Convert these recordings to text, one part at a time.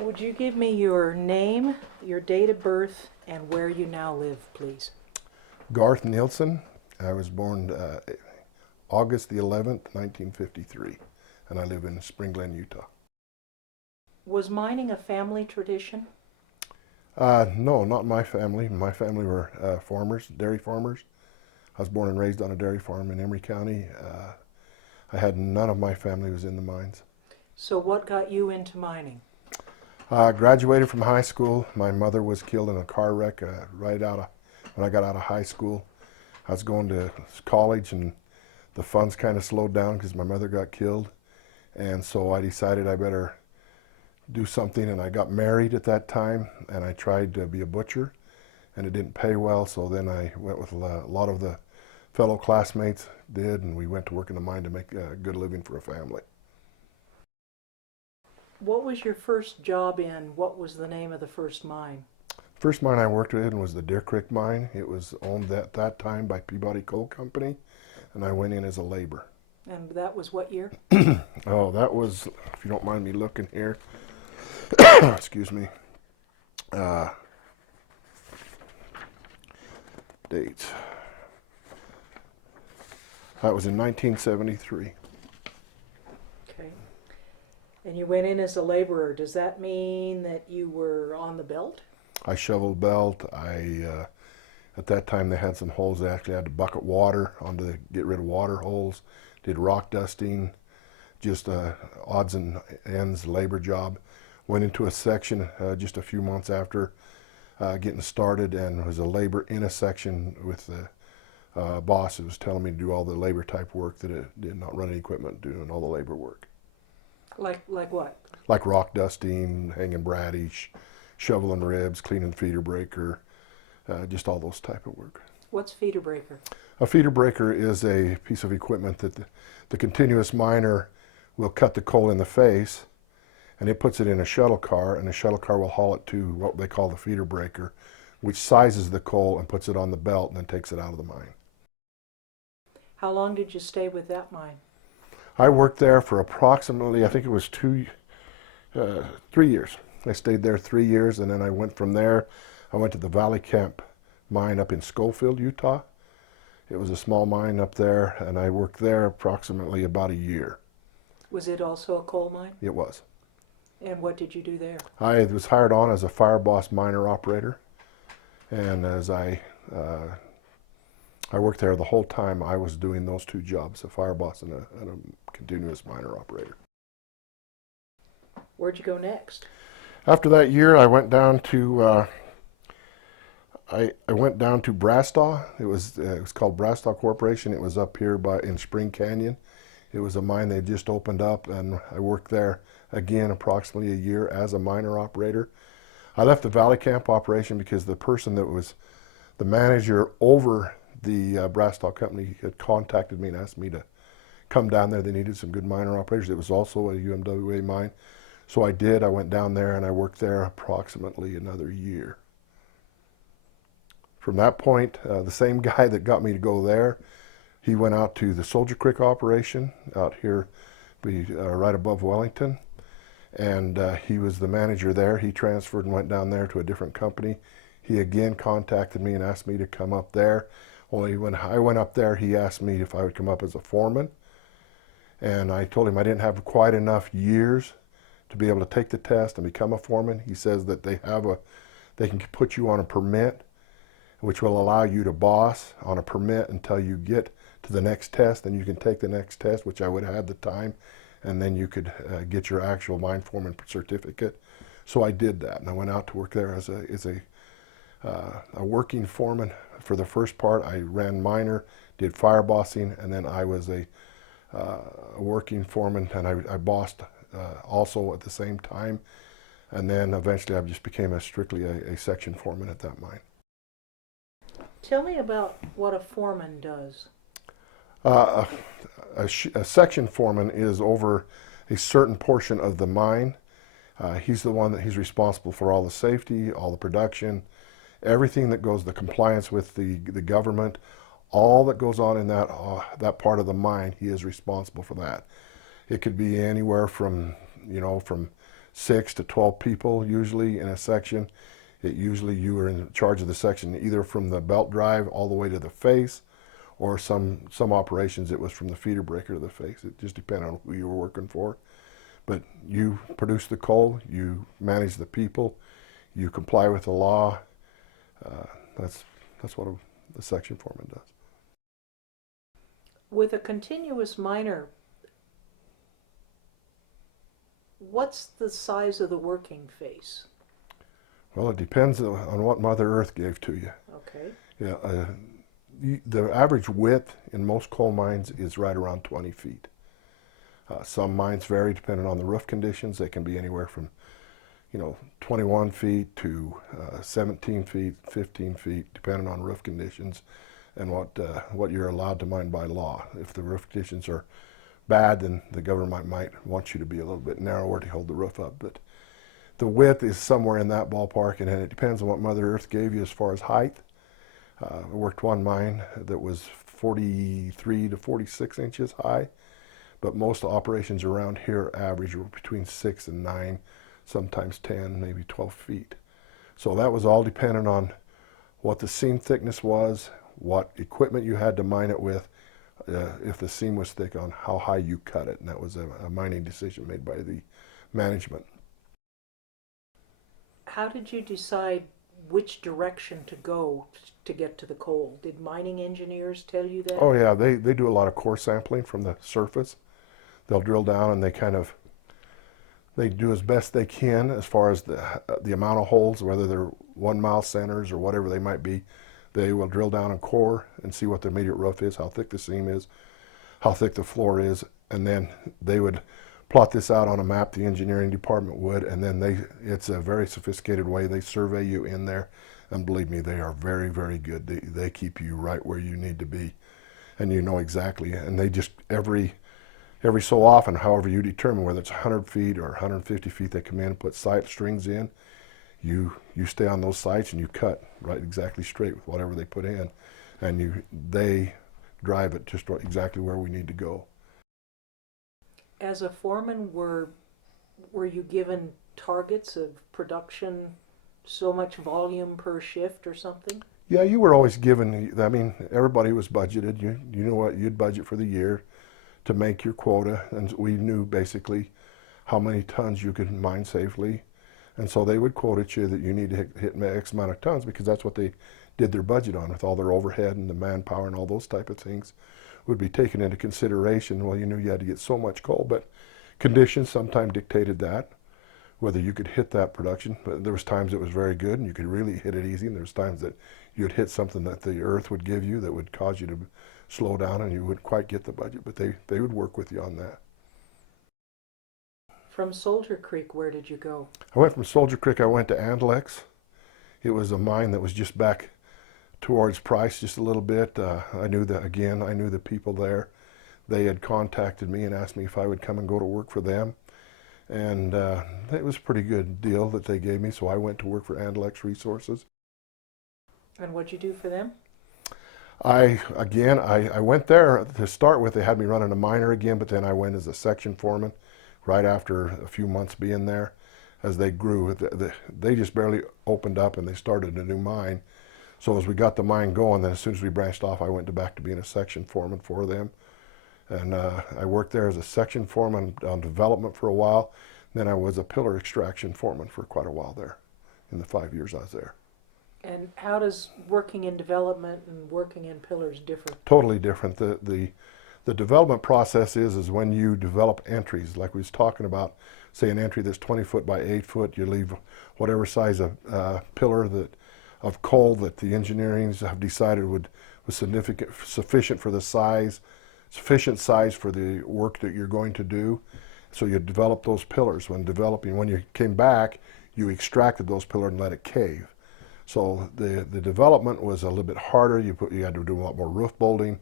Would you give me your name, your date of birth, and where you now live, please? Garth Nielsen. I was born August the 11th, 1953, and I live in Spring Glen, Utah. Was mining a family tradition? No, not my family. My family were farmers, dairy farmers. I was born and raised on a dairy farm in Emery County. I had none of my family was in the mines. So what got you into mining? Graduated from high school. My mother was killed in a car wreck when I got out of high school. I was going to college, and the funds kind of slowed down because my mother got killed. And so I decided I better do something, and I got married at that time, and I tried to be a butcher, and it didn't pay well, so then I went with a lot of the fellow classmates did, and we went to work in the mine to make a good living for a family. What was your first job in? What was the name of the first mine? First mine I worked in was the Deer Creek mine. It was owned at that time by Peabody Coal Company, and I went in as a laborer. And that was what year? Oh, that was, if you don't mind me looking here, excuse me, dates. That was in 1973. Okay. And you went in as a laborer. Does that mean that you were on the belt? I shoveled belt. At that time they had some holes they actually had to bucket water onto to get rid of water holes. Did rock dusting, just odds and ends labor job. Went into a section just a few months after getting started, and was a labor in a section with the boss who was telling me to do all the labor type work, that it did not run any equipment, doing all the labor work. Like what? Like rock dusting, hanging bradish, shoveling ribs, cleaning feeder breaker, just all those type of work. What's feeder breaker? A feeder breaker is a piece of equipment that the continuous miner will cut the coal in the face, and it puts it in a shuttle car, and the shuttle car will haul it to what they call the feeder breaker, which sizes the coal and puts it on the belt and then takes it out of the mine. How long did you stay with that mine? I worked there for approximately, I think it was 3 years. I stayed there 3 years, and then I went from there. I went to the Valley Camp mine up in Schofield, Utah. It was a small mine up there, and I worked there approximately about a year. Was it also a coal mine? It was. And what did you do there? I was hired on as a fire boss miner operator, and as I worked there the whole time. I was doing those two jobs, a fire boss and a continuous miner operator. Where'd you go next? After that year, I went down to I went down to Brastaw. It was called Brastaw Corporation. It was up here in Spring Canyon. It was a mine they just opened up, and I worked there again approximately a year as a miner operator. I left the Valley Camp operation because the person that was the manager over the Brastaw company had contacted me and asked me to come down there. They needed some good miner operators. It was also a UMWA mine. So I did. I went down there and I worked there approximately another year. From that point, the same guy that got me to go there, he went out to the Soldier Creek operation out here right above Wellington. And he was the manager there. He transferred and went down there to a different company. He again contacted me and asked me to come up there. Only when I went up there, he asked me if I would come up as a foreman. And I told him I didn't have quite enough years to be able to take the test and become a foreman. He says that they can put you on a permit, which will allow you to boss on a permit until you get to the next test. Then you can take the next test, which I would have had the time, and then you could get your actual mine foreman certificate. So I did that, and I went out to work there as a working foreman. For the first part, I ran miner, did fire bossing, and then I was a working foreman, and I bossed also at the same time. And then eventually I just became strictly a section foreman at that mine. Tell me about what a foreman does. A section foreman is over a certain portion of the mine. He's the one that he's responsible for all the safety, all the production, everything that goes, the compliance with the government, all that goes on in that part of the mine. He is responsible for that. It could be anywhere from 6 to 12 people usually in a section. Usually you were in charge of the section either from the belt drive all the way to the face, or some operations it was from the feeder breaker to the face. It just depended on who you were working for. But you produce the coal, you manage the people, you comply with the law. That's what the section foreman does. With a continuous miner, what's the size of the working face? Well, it depends on what Mother Earth gave to you. Okay. Yeah, the average width in most coal mines is right around 20 feet. Some mines vary depending on the roof conditions. They can be anywhere from 21 feet to 17 feet, 15 feet, depending on roof conditions and what you're allowed to mine by law. If the roof conditions are bad, then the government might want you to be a little bit narrower to hold the roof up. But the width is somewhere in that ballpark, and it depends on what Mother Earth gave you as far as height. I worked one mine that was 43 to 46 inches high, but most operations around here average were between 6 and 9, sometimes 10, maybe 12 feet. So that was all dependent on what the seam thickness was, what equipment you had to mine it with, if the seam was thick, on how high you cut it. And that was a mining decision made by the management. How did you decide which direction to go to get to the coal? Did mining engineers tell you that? Oh yeah, they do a lot of core sampling from the surface. They'll drill down and they do as best they can as far as the amount of holes, whether they're 1 mile centers or whatever they might be. They will drill down and core and see what the immediate roof is, how thick the seam is, how thick the floor is, and then they would plot this out on a map, the engineering department would, and then it's a very sophisticated way. They survey you in there, and believe me, they are very, very good. They keep you right where you need to be, and you know exactly, and they just, every so often, however you determine whether it's 100 feet or 150 feet, they come in and put sight strings in. You stay on those sites and you cut right exactly straight with whatever they put in, and they drive it just exactly where we need to go. As a foreman, were you given targets of production, so much volume per shift or something? Yeah, you were always given, I mean, everybody was budgeted. You know what you'd budget for the year to make your quota, and we knew basically how many tons you could mine safely. And so they would quote at you that you need to hit X amount of tons, because that's what they did their budget on, with all their overhead and the manpower and all those type of things would be taken into consideration. Well, you knew you had to get so much coal, but conditions sometimes dictated that, whether you could hit that production. But there was times it was very good and you could really hit it easy, and there was times that you'd hit something that the earth would give you that would cause you to slow down and you wouldn't quite get the budget, but they would work with you on that. From Soldier Creek, where did you go? I went from Soldier Creek, I went to Andalex. It was a mine that was just back towards Price just a little bit. I knew the people there. They had contacted me and asked me if I would come and go to work for them. And it was a pretty good deal that they gave me, so I went to work for Andalex Resources. And what'd you do for them? I went there to start with. They had me running a miner again, but then I went as a section foreman right after a few months being there. As they grew, they just barely opened up and they started a new mine. So as we got the mine going, then as soon as we branched off, I went back to being a section foreman for them. And I worked there as a section foreman on development for a while. Then I was a pillar extraction foreman for quite a while there, in the 5 years I was there. And how does working in development and working in pillars differ? Totally different. The development process is when you develop entries, like we was talking about, say an entry that's 20 foot by 8 foot, you leave whatever size of pillar of coal that the engineering have decided was sufficient for the size, sufficient size for the work that you're going to do. So you develop those pillars. When you came back, you extracted those pillars and let it cave. So the development was a little bit harder. You had to do a lot more roof bolting.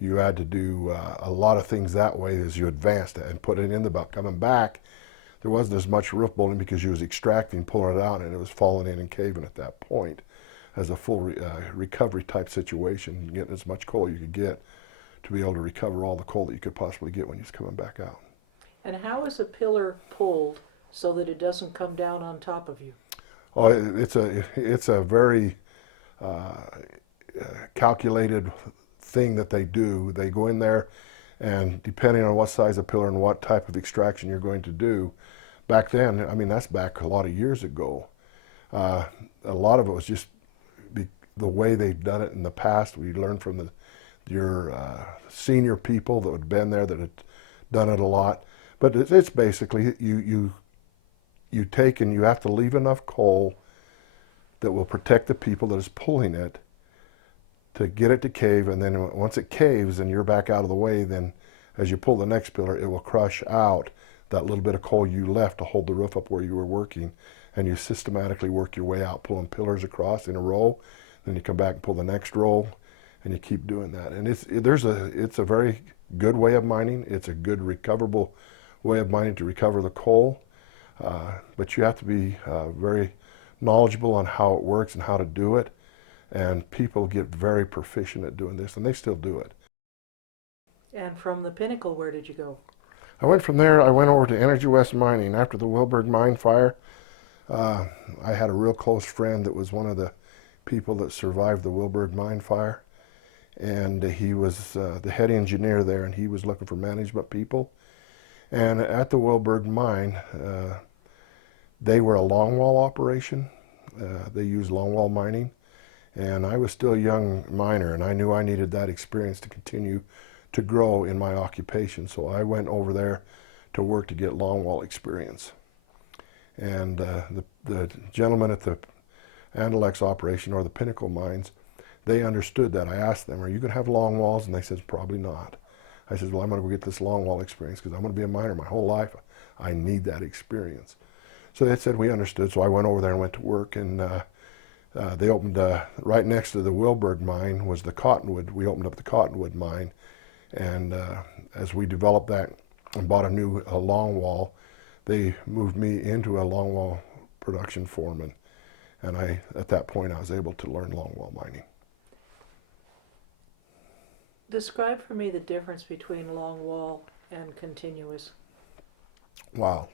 You had to do a lot of things that way as you advanced and put it in the belt. Coming back, there wasn't as much roof bolting because you was extracting, pulling it out, and it was falling in and caving at that point as a full recovery type situation, getting as much coal you could get to be able to recover all the coal that you could possibly get when you was coming back out. And how is a pillar pulled so that it doesn't come down on top of you. Oh, it's a very calculated thing that they do. They go in there, and depending on what size of pillar and what type of extraction you're going to do, back then, I mean, that's back a lot of years ago. A lot of it was just the way they've done it in the past. We learned from your senior people that had been there, that had done it a lot. But it's basically you take, and you have to leave enough coal that will protect the people that is pulling it to get it to cave, and then once it caves and you're back out of the way, then as you pull the next pillar, it will crush out that little bit of coal you left to hold the roof up where you were working, and you systematically work your way out, pulling pillars across in a row. Then you come back and pull the next row, and you keep doing that. And it's a very good way of mining. It's a good recoverable way of mining to recover the coal, but you have to be very knowledgeable on how it works and how to do it. And people get very proficient at doing this, and they still do it. And from the Pinnacle, where did you go? I went from there, I went over to Energy West Mining. After the Wilburg mine fire, I had a real close friend that was one of the people that survived the Wilburg mine fire. And he was the head engineer there, and he was looking for management people. And at the Wilburg mine, they were a longwall operation. They used longwall mining. And I was still a young miner, and I knew I needed that experience to continue to grow in my occupation. So I went over there to work to get longwall experience. And the gentleman at the Andalex operation, or the Pinnacle mines, they understood that. I asked them, are you going to have longwalls? And they said, probably not. I said, well, I'm going to go get this longwall experience because I'm going to be a miner my whole life. I need that experience. So they said we understood. So I went over there and went to work, and they opened, right next to the Wilburg mine was the Cottonwood. We opened up the Cottonwood mine, and as we developed that and bought a new longwall, they moved me into a longwall production foreman. And at that point, I was able to learn longwall mining. Describe for me the difference between longwall and continuous. Wow.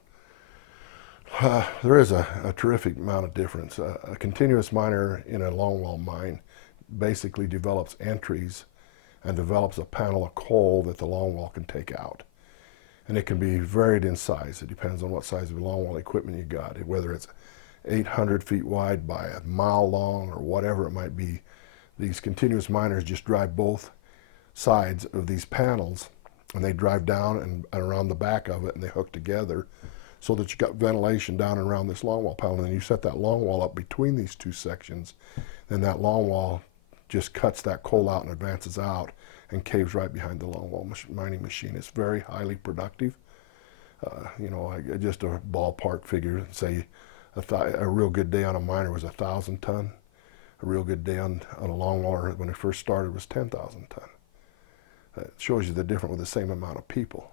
There is a terrific amount of difference. A continuous miner in a longwall mine basically develops entries and develops a panel of coal that the longwall can take out. And it can be varied in size. It depends on what size of longwall equipment you got, whether it's 800 feet wide by a mile long or whatever it might be. These continuous miners just drive both sides of these panels, and they drive down and around the back of it, and they hook together so that you got ventilation down and around this longwall panel. And then you set that longwall up between these two sections, then that longwall just cuts that coal out and advances out and caves right behind the longwall mining machine. It's very highly productive. Just a ballpark figure, say a real good day on a miner was 1,000 ton. A real good day on a longwaller when it first started was 10,000 ton. It shows you the difference with the same amount of people.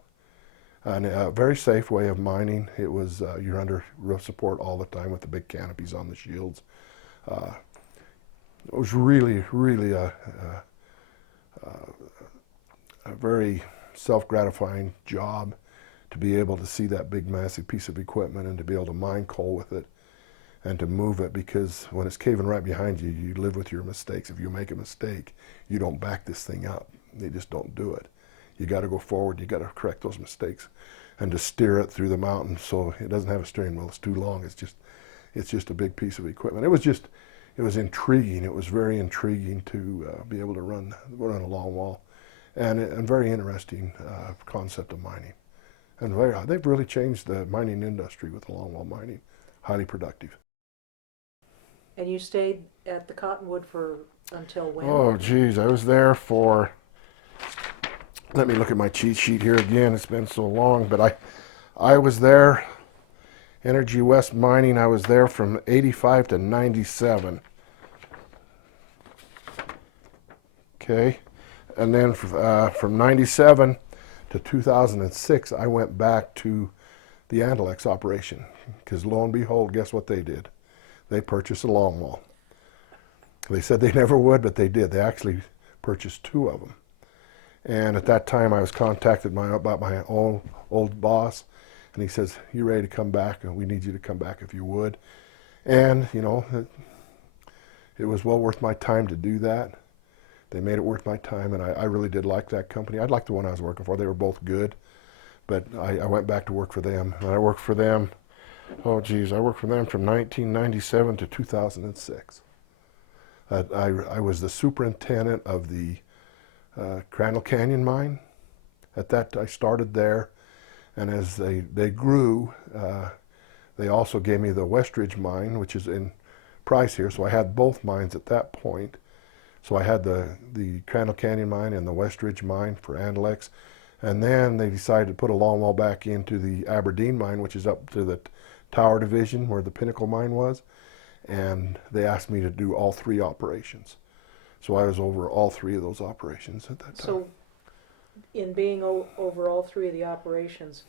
And a very safe way of mining. It was, you're under roof support all the time with the big canopies on the shields. It was really, really a very self-gratifying job to be able to see that big, massive piece of equipment and to be able to mine coal with it and to move it, because when it's caving right behind you, you live with your mistakes. If you make a mistake, you don't back this thing up. They just don't do it. You got to go forward. You got to correct those mistakes, and to steer it through the mountain so it doesn't have a steering wheel. It's too long. It's just a big piece of equipment. It was intriguing. It was very intriguing to be able to run a long wall, and very interesting concept of mining. And they've really changed the mining industry with the longwall mining. Highly productive. And you stayed at the Cottonwood for until when? Oh, geez, I was there for, let me look at my cheat sheet here again. It's been so long, but I was there, Energy West Mining, I was there from 85 to 97. Okay, and then from 97 to 2006, I went back to the Andalex operation, because lo and behold, guess what they did? They purchased a longwall. They said they never would, but they did. They actually purchased 2 of them. And at that time, I was contacted about my own old boss, And he says, "You ready to come back? And we need you to come back if you would." And, you know, it was well worth my time to do that. They made it worth my time, and I really did like that company. I liked the one I was working for. They were both good, but I went back to work for them. And I worked for them, oh geez, I worked for them from 1997 to 2006. I was the superintendent of the Crandall Canyon mine. At that, I started there, and as they grew, they also gave me the Westridge mine, which is in Price here, so I had both mines at that point. So I had the Crandall Canyon mine and the Westridge mine for Andalex, and then they decided to put a longwall back into the Aberdeen mine, which is up to the Tower Division where the Pinnacle mine was, and they asked me to do all three operations. So I was over all three of those operations at that time. So, in being over all three of the operations,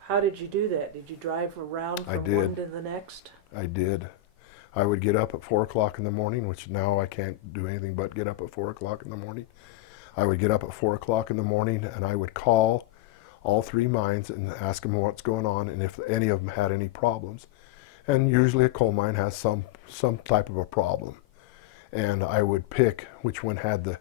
how did you do that? Did you drive around from one to the next? I did. I would get up at 4 o'clock in the morning, which now I can't do anything but get up at 4 o'clock in the morning. I would get up at 4 o'clock in the morning, and I would call all three mines and ask them what's going on and if any of them had any problems. And usually a coal mine has some type of a problem. And I would pick which one had the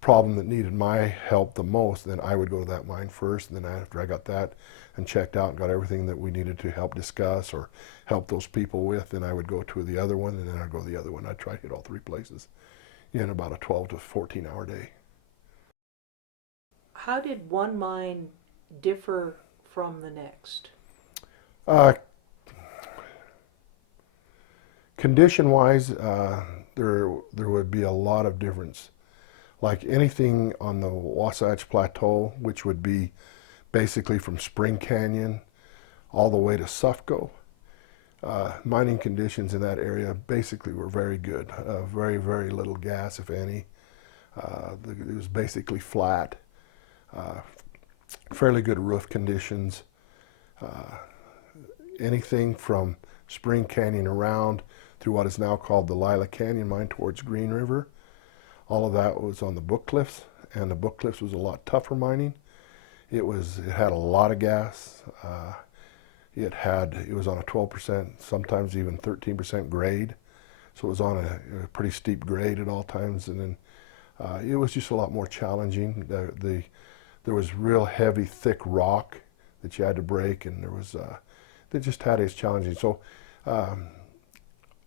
problem that needed my help the most. Then I would go to that mine first, and then after I got that and checked out and got everything that we needed to help discuss or help those people with, then I would go to the other one, and then I'd go to the other one. I'd try to hit all three places in about a 12 to 14 hour day. How did one mine differ from the next? Condition-wise, there would be a lot of difference. Like anything on the Wasatch Plateau, which would be basically from Spring Canyon all the way to Sufco, mining conditions in that area basically were very good. Very, very little gas, if any. It was basically flat. Fairly good roof conditions. Anything from Spring Canyon around through what is now called the Lila Canyon mine towards Green River, all of that was on the Book Cliffs, and the Book Cliffs was a lot tougher mining. It had a lot of gas. It was on a 12%, sometimes even 13% grade, so it was on a pretty steep grade at all times, and then it was just a lot more challenging. There was real heavy, thick rock that you had to break, and they just had its challenging. So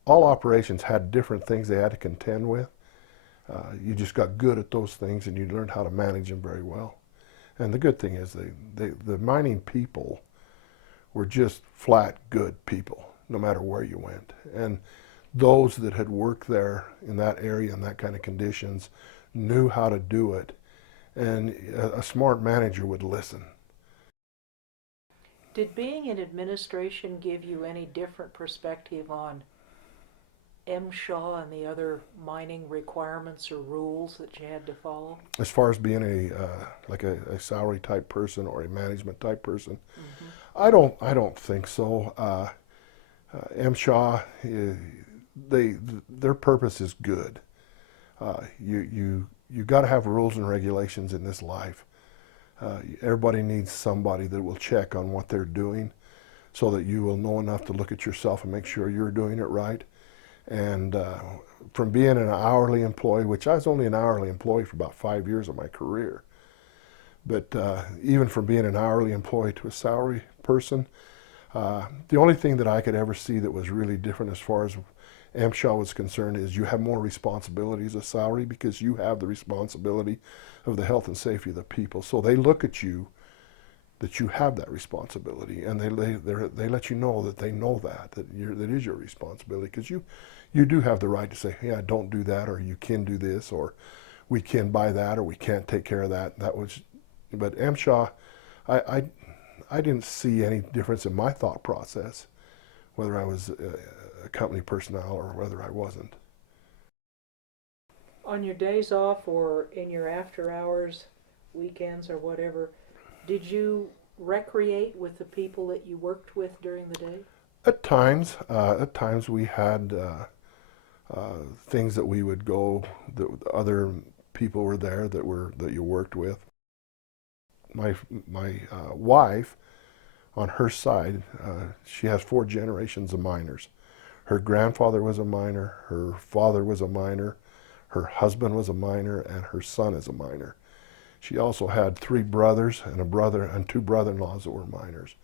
all operations had different things they had to contend with. You just got good at those things, and you learned how to manage them very well. And the good thing is the mining people were just flat good people, no matter where you went. And those that had worked there in that area in that kind of conditions knew how to do it, and a smart manager would listen. Did being in administration give you any different perspective on MSHA and the other mining requirements or rules that you had to follow? As far as being a salary type person or a management type person, I don't think so. MSHA, their purpose is good. You got to have rules and regulations in this life. Everybody needs somebody that will check on what they're doing, so that you will know enough to look at yourself and make sure you're doing it right. And from being an hourly employee, which I was only an hourly employee for about 5 years of my career, but even from being an hourly employee to a salary person, the only thing that I could ever see that was really different as far as MSHA was concerned is you have more responsibility as a salary, because you have the responsibility of the health and safety of the people. So they look at you that you have that responsibility, and they let you know that they know that that is your responsibility, because you do have the right to say, hey, I don't do that, or you can do this, or we can buy that, or we can't take care of that. But MSHA, I didn't see any difference in my thought process, whether I was a company personnel or whether I wasn't. On your days off or in your after hours, weekends or whatever, did you recreate with the people that you worked with during the day? At times we had things that we would go, that other people were there that you worked with. My wife on her side, she has 4 generations of miners. Her grandfather was a miner, her father was a miner, her husband was a miner, and her son is a miner. She also had 3 brothers and 2 brother-in-laws that were miners.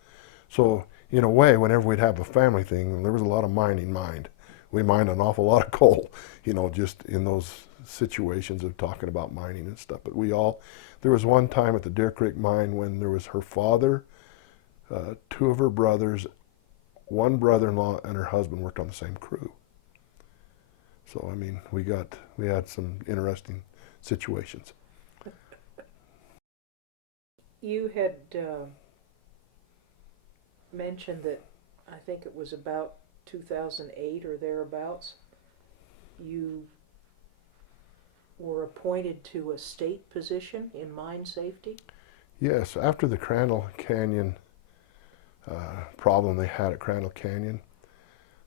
So in a way, whenever we'd have a family thing, there was a lot of mining mined. We mined an awful lot of coal, just in those situations of talking about mining and stuff. But there was one time at the Deer Creek mine when there was her father, 2 of her brothers, 1 brother-in-law, and her husband worked on the same crew. So I mean, we had some interesting situations. You had mentioned that I think it was about 2008 or thereabouts, you were appointed to a state position in mine safety? Yes, after the Crandall Canyon problem they had at Crandall Canyon,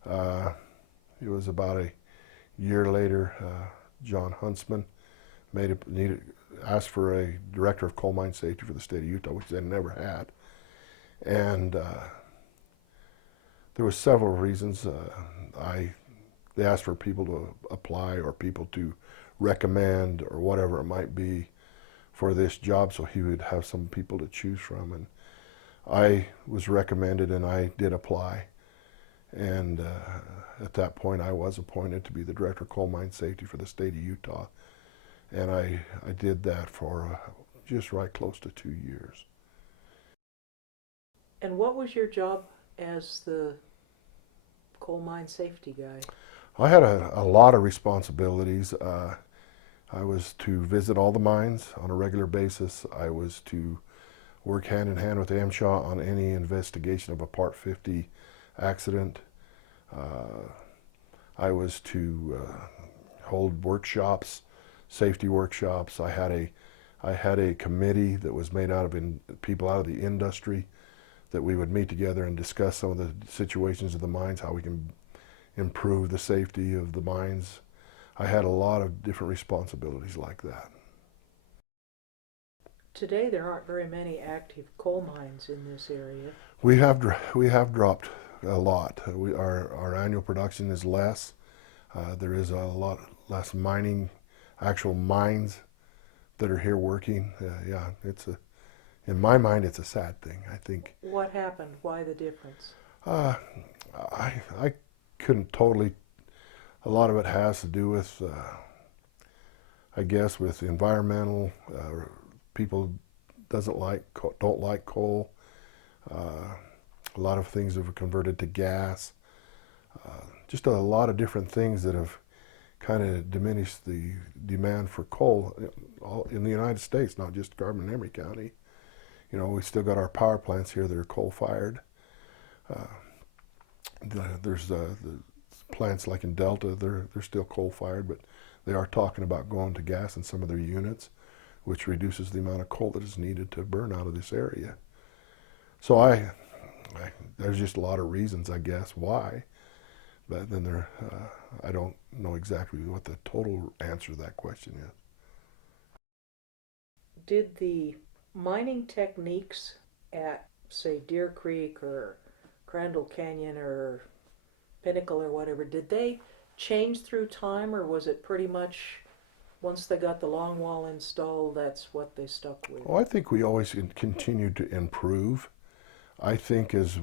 it was about a year later, John Huntsman asked for a director of coal mine safety for the state of Utah, which they never had. And there were several reasons. They asked for people to apply or people to recommend or whatever it might be for this job, so he would have some people to choose from. And I was recommended and I did apply. And at that point I was appointed to be the director of coal mine safety for the state of Utah. And I did that for just right close to 2 years. And what was your job as the coal mine safety guy? I had a lot of responsibilities. I was to visit all the mines on a regular basis. I was to work hand in hand with MSHA on any investigation of a Part 50 accident. I was to hold workshops, safety workshops. I had a committee that was made out of people out of the industry that we would meet together and discuss some of the situations of the mines, how we can improve the safety of the mines. I had a lot of different responsibilities like that. Today there aren't very many active coal mines in this area. We have dropped a lot. Our annual production is less. There is a lot less actual mines that are here working. Yeah, in my mind, it's a sad thing. I think. What happened? Why the difference? I couldn't totally. A lot of it has to do with, I guess, with environmental. People don't like coal. A lot of things have converted to gas. Just a lot of different things that have kind of diminished the demand for coal in the United States, not just Carbon-Emery County. We still got our power plants here that are coal-fired. There's the plants like in Delta, they're still coal-fired, but they are talking about going to gas in some of their units, which reduces the amount of coal that is needed to burn out of this area. So there's just a lot of reasons, I guess, why. But then I don't know exactly what the total answer to that question is. Did the mining techniques at, say, Deer Creek or Crandall Canyon or Pinnacle or whatever, did they change through time, or was it pretty much once they got the longwall installed, that's what they stuck with? Well, I think we always continued to improve. I think as,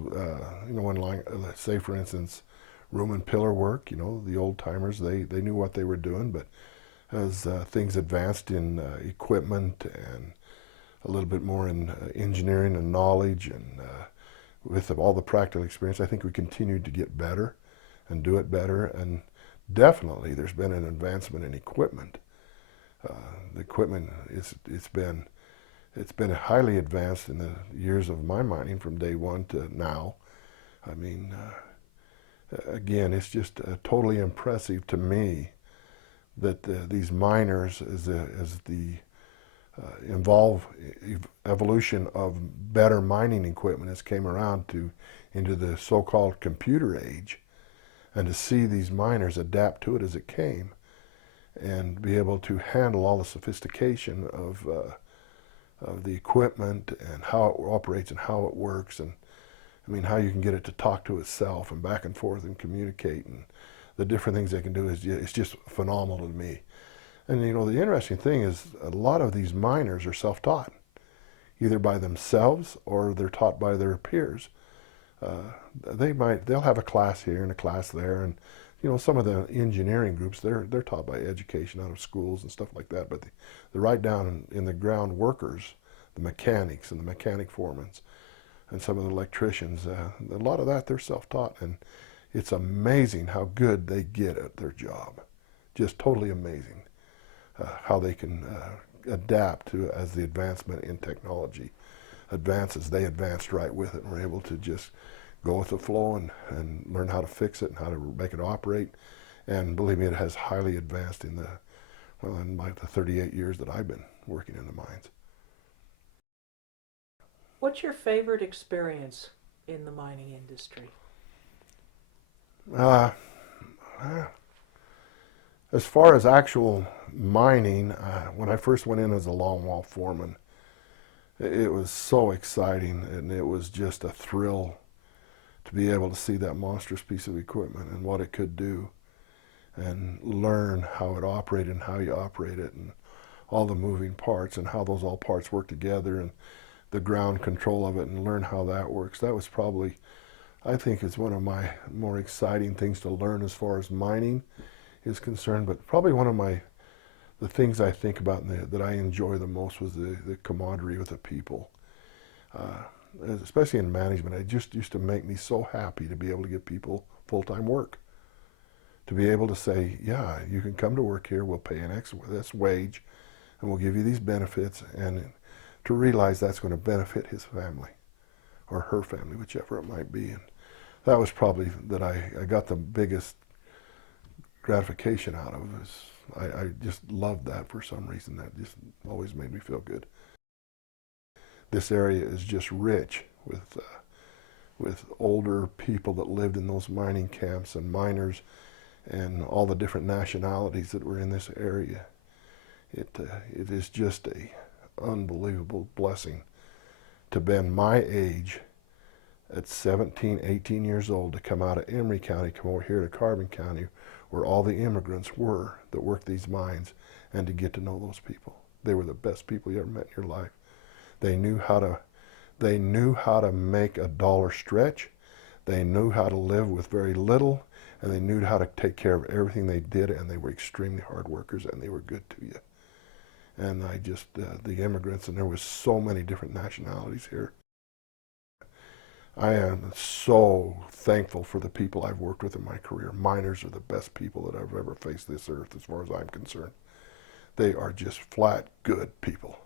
when, say for instance, room and pillar work, the old timers, they knew what they were doing, but as things advanced in equipment and a little bit more in engineering and knowledge and with all the practical experience, I think we continued to get better and do it better. And definitely there's been an advancement in equipment. The equipment, it's been highly advanced in the years of my mining from day one to now. I mean, again, it's just totally impressive to me that these miners, as the evolution of better mining equipment has came around into the so-called computer age, and to see these miners adapt to it as it came and be able to handle all the sophistication of the equipment and how it operates and how it works. And I mean, how you can get it to talk to itself and back and forth and communicate, and the different things they can do it's just phenomenal to me. And you know, the interesting thing is a lot of these miners are self-taught, either by themselves or they're taught by their peers. They'll have a class here and a class there, and you know, some of the engineering groups they're taught by education out of schools and stuff like that. But they're right down in the ground workers, the mechanics and the mechanic foremans, and some of the electricians. A lot of that they're self-taught, and it's amazing how good they get at their job. Just totally amazing how they can adapt to as the advancement in technology advances. They advanced right with it and were able to just go with the flow and learn how to fix it and how to make it operate. And believe me, it has highly advanced in like the 38 years that I've been working in the mines. What's your favorite experience in the mining industry? Uh, as far as actual mining, when I first went in as a longwall foreman, it was so exciting, and it was just a thrill to be able to see that monstrous piece of equipment and what it could do, and learn how it operated and how you operate it, and all the moving parts and how those all parts work together, and the ground control of it, and learn how that works. That was probably, I think, it's one of my more exciting things to learn as far as mining is concerned. But probably one of the things I think about and that I enjoy the most was the camaraderie with the people. Especially in management, it just used to make me so happy to be able to give people full-time work. To be able to say, yeah, you can come to work here, we'll pay this wage, and we'll give you these benefits, and to realize that's going to benefit his family or her family, whichever it might be. And that was probably that I got the biggest gratification out of. I just loved that for some reason. That just always made me feel good. This area is just rich with older people that lived in those mining camps, and miners, and all the different nationalities that were in this area. It is just a unbelievable blessing to been my age at 17, 18 years old, to come out of Emery County, come over here to Carbon County, where all the immigrants were that worked these mines, and to get to know those people. They were the best people you ever met in your life. They knew how to make a dollar stretch. They knew how to live with very little, and they knew how to take care of everything they did, and they were extremely hard workers, and they were good to you. And I just, the immigrants, and there was so many different nationalities here. I am so thankful for the people I've worked with in my career. Miners are the best people that I've ever faced this earth as far as I'm concerned. They are just flat good people.